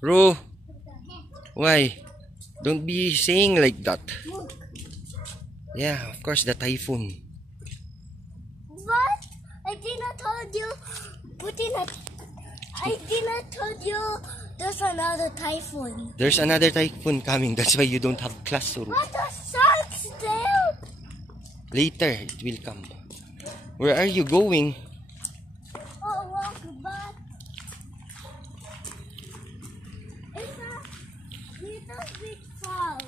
Ru, why? Don't be saying like that. Yeah, of course, the typhoon. What? I did not told you. I did not told you there's another typhoon. There's another typhoon coming. That's why you don't have class, Ru. What the sharks there? Later, it will come. Where are you going? Oh, walk back. It's a little bit far.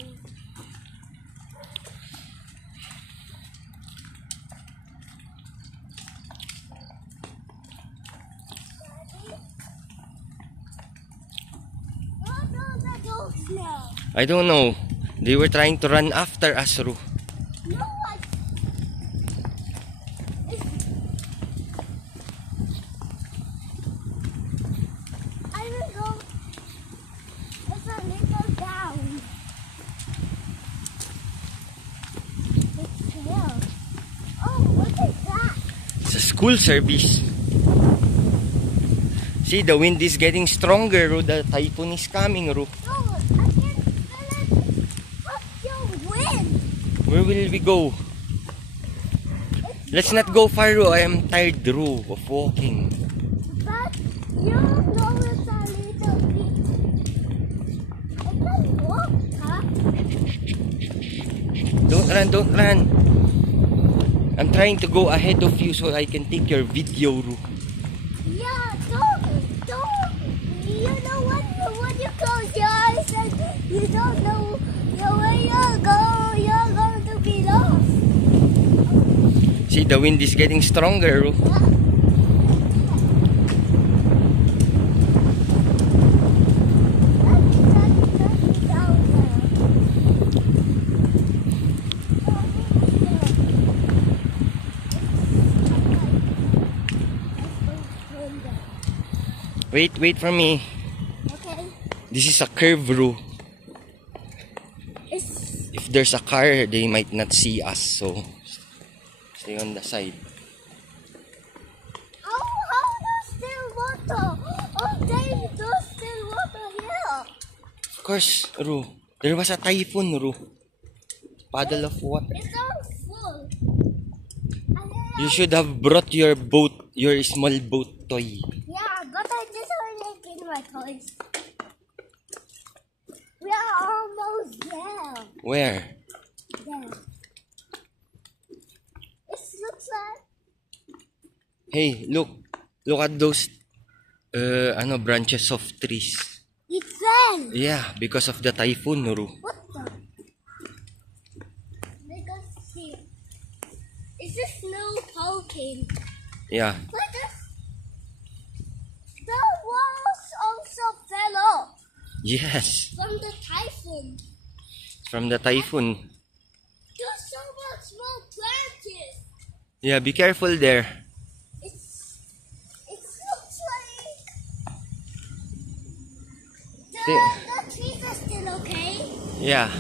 What are the dogs now? I don't know. They were trying to run after us, Ru. No, I will go. It's a little down. It's here. Oh, what is that? It's a school service. See, the wind is getting stronger, Ru. The typhoon is coming, Ru. No, I can feel it. What's your wind? Where will we go? Let's not go far, Ru. I am tired, Ru, of walking. But you know it's a little bit. I can walk, huh? Don't run, don't run. I'm trying to go ahead of you so I can take your video, Ru. Yeah, don't. You know when you close your eyes and you don't know where you're going to be lost. See, the wind is getting stronger, Ru. Wait for me. Okay. This is a curve, Ru. It's If there's a car, they might not see us, so stay on the side. how there's still water? Oh, there's still water here. Of course, Ru. There was a typhoon, Ru. Puddle of water. It's all full. You should have brought your boat, your small boat toy. Yeah, but I just want to get my toys. We are almost there. Where? There. It looks like. Hey, look at those branches of trees. It fell. Yeah, because of the typhoon, Ru. What the? Let us see. Is this snow hurricane? Yeah. What the? The walls also fell off Yes. from the typhoon. From the typhoon. There's so much more branches. Yeah, be careful there. It looks like the trees are still okay. Yeah.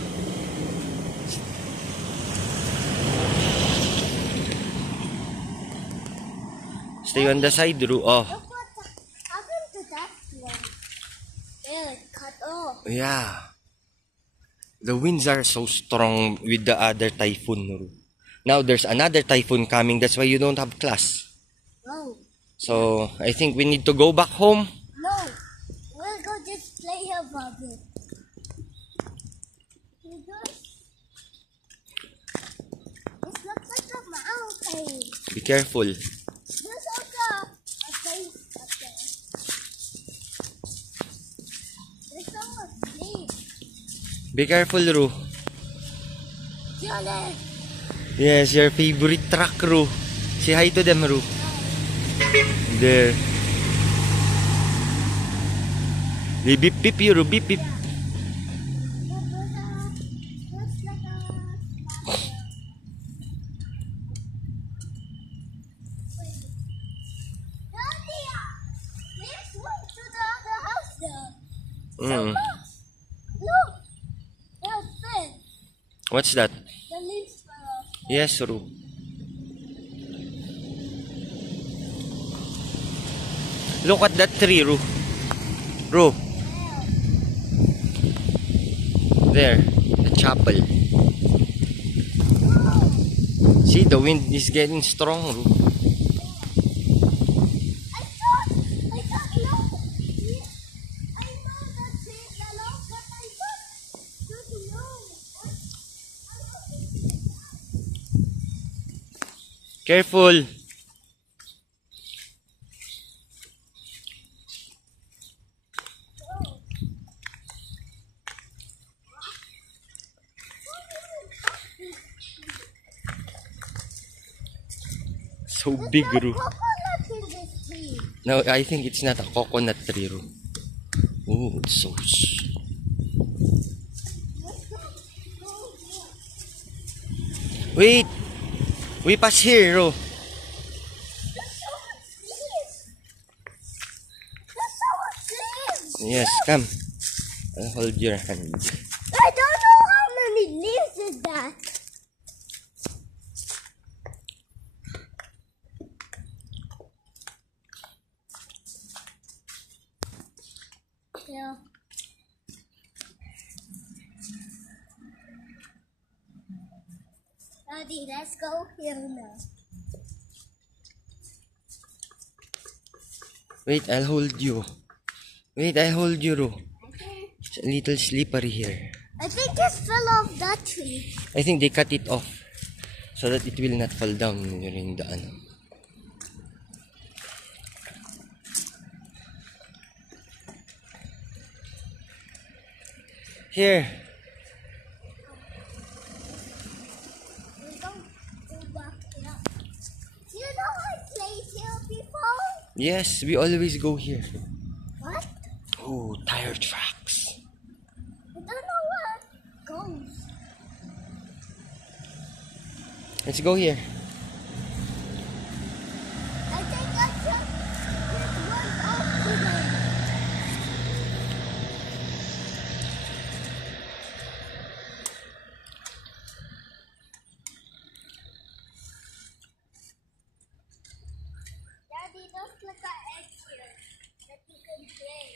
Stay on the side, Ru. Oh. Look what happened to that one. It cut off. Yeah. The winds are so strong with the other typhoon, Ru. Now there's another typhoon coming. That's why you don't have class. No. So I think we need to go back home. No. We'll go just play about it. It looks like a mountain. Be careful. There's also a place up there. There's so much sleep. Be careful, Ru. Jolly. Yes, your favorite truck, Ru. Say hi to them, Ru. There. They beep beep you, Ru. Beep beep. Look! That's it! What's that? The leaves fell off. Yes, Ru. Look at that tree, Ru. Ru. There, the chapel. See, the wind is getting strong. I thought, no. Yeah, I know that trees are long, but I don't know. Careful. So big, Ru. Coconut in this tree. No, I think it's not a coconut tree, Ru. Oh, it's so... Wait! We pass here, Ru. There's so much leaves. There's so much leaves. Yes, come. I'll hold your hand. I don't know how many leaves is that. Yeah. Daddy, let's go here now. Wait, I'll hold you. Wait, I hold you, Ru. It's a little slippery here. I think it fell off that tree. I think they cut it off so that it will not fall down during the ano. Here. We don't go back here. You know I played here before? Yes, we always go here. What? Oh, tire tracks. I don't know where it goes. Let's go here. I think I just get one off today. Daddy, just look at egg here that you can play.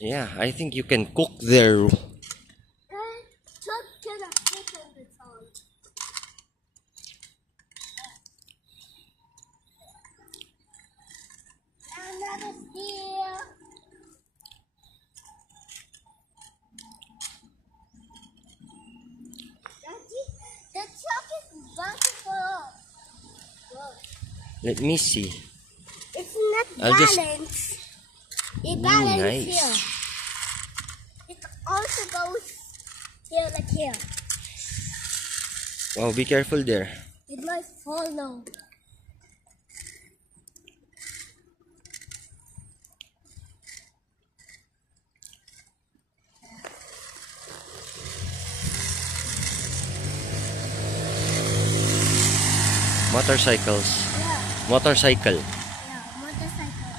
Yeah, I think you can cook there. And just get a fish on the song. Another deer. Daddy, the truck is bountiful. Whoa. Let me see. It's not I'll just- balanced. It balances nice. here. It also goes here like here. Wow, be careful there. It might fall now. Motorcycles. Yeah, Motorcycle. yeah, motorcycle.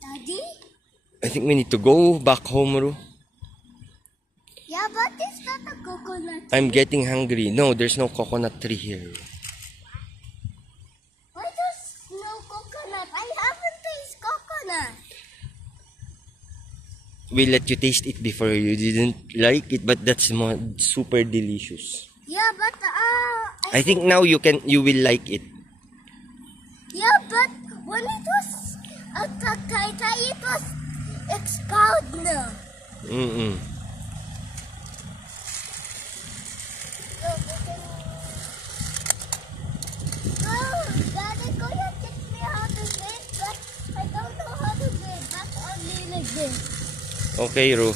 Daddy? I think we need to go back home, Ru. Yeah, but it's not a coconut. I'm getting hungry. No, there's no coconut tree here. Why there's no coconut? I haven't tasted coconut. We let you taste it before. You didn't like it, but that's super delicious. Yeah, but I think now you will like it. yeah, but when it was a tatai, it was expired now. Mm-mm. Oh, Daddy, could you teach me how to game? But I don't know how to game. That's only like this. Okay, Ru.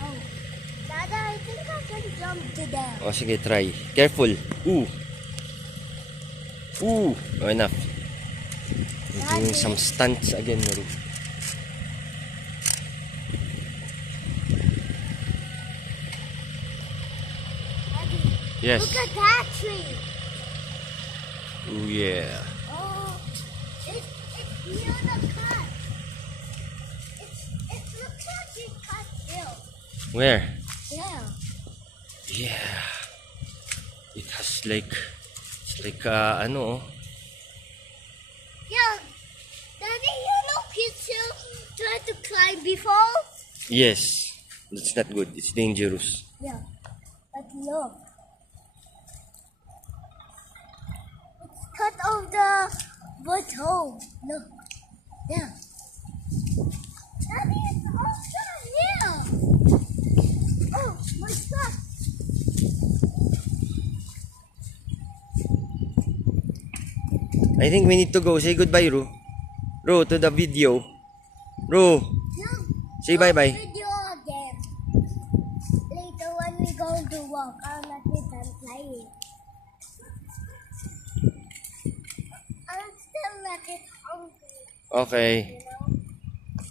Oh, Dada, I think I can jump to there. O, sige, try. Careful. Ooh. Ooh. Oh, enough. We're doing some stunts again, Ru. Daddy, Yes. look at that tree. Ooh, yeah. Oh, it's near the cut. It looks like it cut hill. Where? Yeah. Yeah. It has like, it's like, ano, oh. Yeah. Daddy, you know kids who try to climb before? Yes. That's not good. It's dangerous. Yeah. But look. It's cut off the butthole. Look. Yeah. Daddy, it's also here. Oh, my God. I think we need to go. Say goodbye, Ru. Ru, to the video. Ru, Look. say bye-bye. Video again. Later when we going to walk, I'm not done playing. I'm still not hungry. Okay.